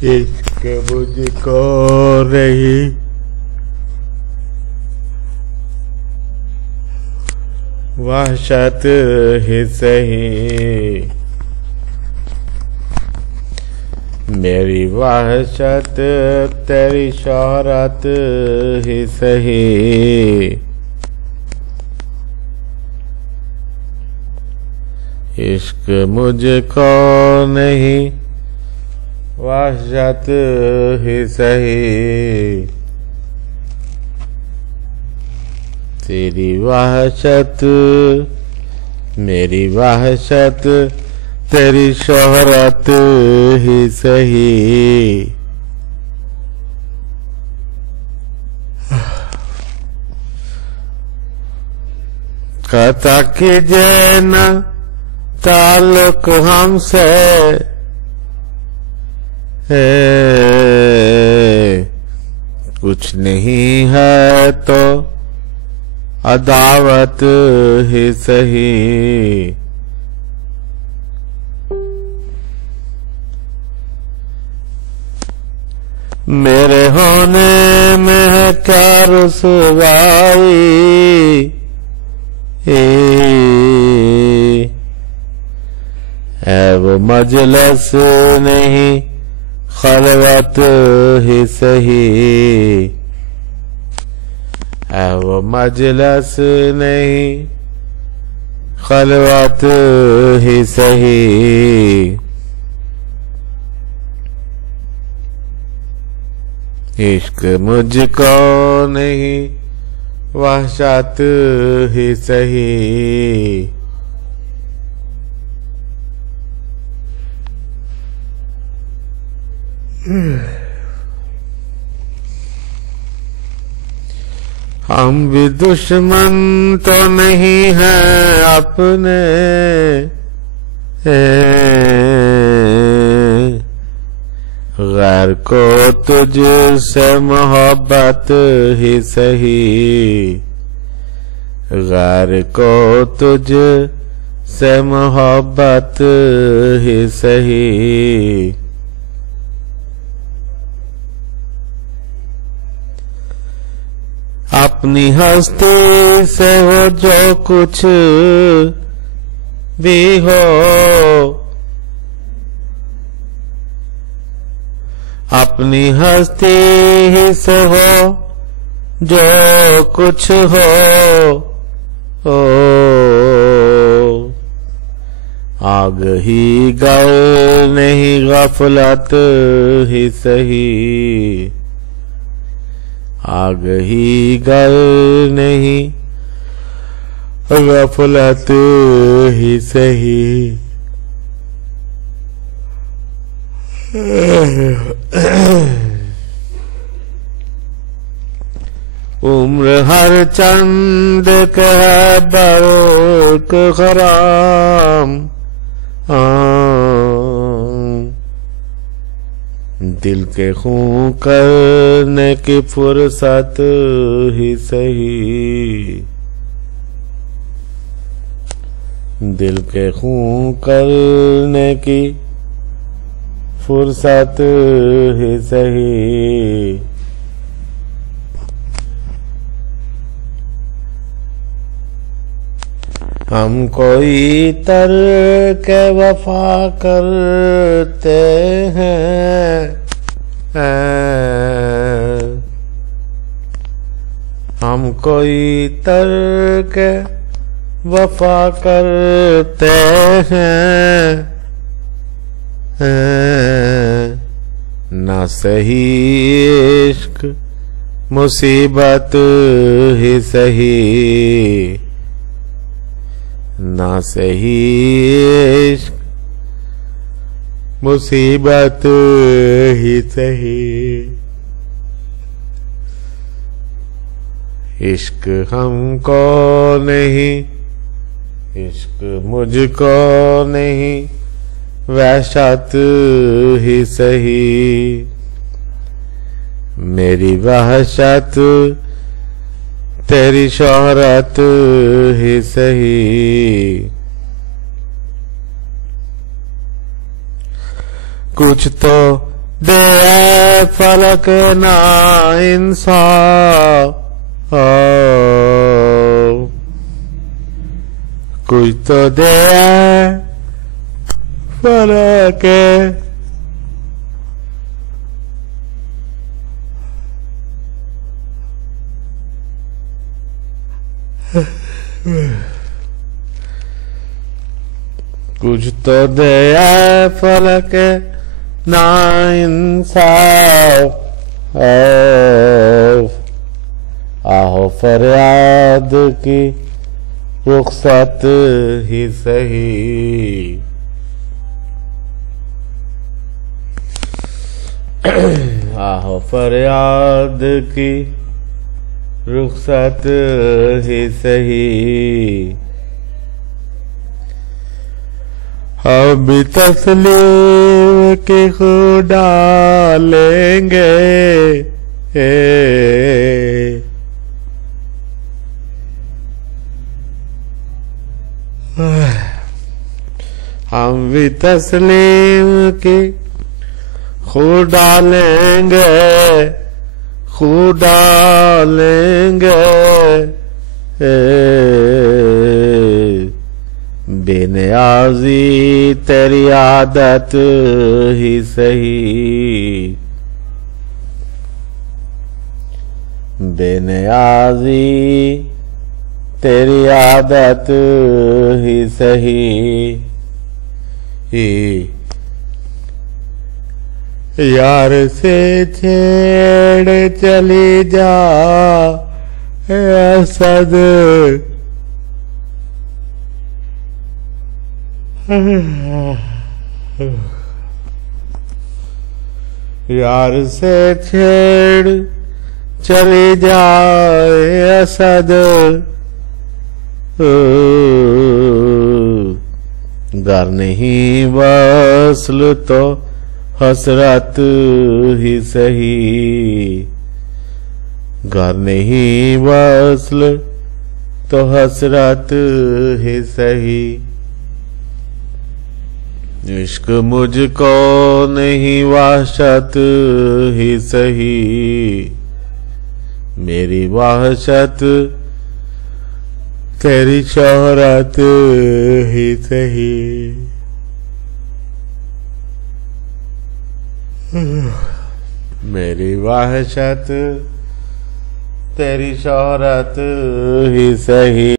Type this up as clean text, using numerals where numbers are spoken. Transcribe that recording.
इश्क मुझको नहीं वहशत ही सही, मेरी वहशत तेरी शोहरत ही सही। इश्क मुझको नहीं वहशत ही सही, तेरी वहशत मेरी वहशत तेरी शोहरत ही सही। कता कीजिए न ताल्लुक हमसे, कुछ नहीं है तो अदावत ही सही। मेरे होने में है क्या रुसवाई, है वो मजलिस नहीं खलवत ही सही, है वो मजलिस नहीं खलवत ही सही। इश्क मुझको नहीं वहशत ही सही, हम भी दुश्मन तो नहीं हैं अपने, गैर को तुझसे मोहब्बत ही सही, गैर को तुझसे मोहब्बत ही सही। अपनी हस्ती से हो जो कुछ भी हो, अपनी हस्ती ही से हो जो कुछ हो, आग ही गल नहीं गफलत ही सही, आग ही गल नहीं गफलत ही सही। उम्र हर चंद का बल्क खराम, दिल के खून करने की फुर्सत ही सही, दिल के खून करने की फुर्सत ही सही। हम कोई तर्क वफा करते हैं, हम कोई तर्क वफा करते हैं, ना सही इश्क मुसीबत ही सही, ना सही इश्क मुसीबत ही सही। इश्क हमको नहीं, इश्क मुझको नहीं वहशत ही सही, मेरी वहशत तेरी शोहरत ही सही। कुछ तो दे फलक ना इंसाफ, कुछ तो दे फलक कुछ तो दे फलक ना इंसाफ, आहो फरियाद की रुखसत ही सही, आहो फरियाद की रुखसत ही सही। अब तस्लीम के खुदा लेंगे, हम भी तस्लीम की खुदा लेंगे, खुदा लेंगे, बेनियाज़ी तेरी आदत ही सही, बेनियाज़ी तेरी आदत ही सही। यार से छेड़ चली जा असद, यार से छेड़ चली जाए असद, घर नहीं वस्ल तो हसरत ही सही, घर नहीं वस्ल तो हसरत ही सही। इश्क मुझको नहीं वहशत ही सही, मेरी वहशत तेरी शोहरत ही सही। मेरी वहशत तेरी शोहरत ही सही।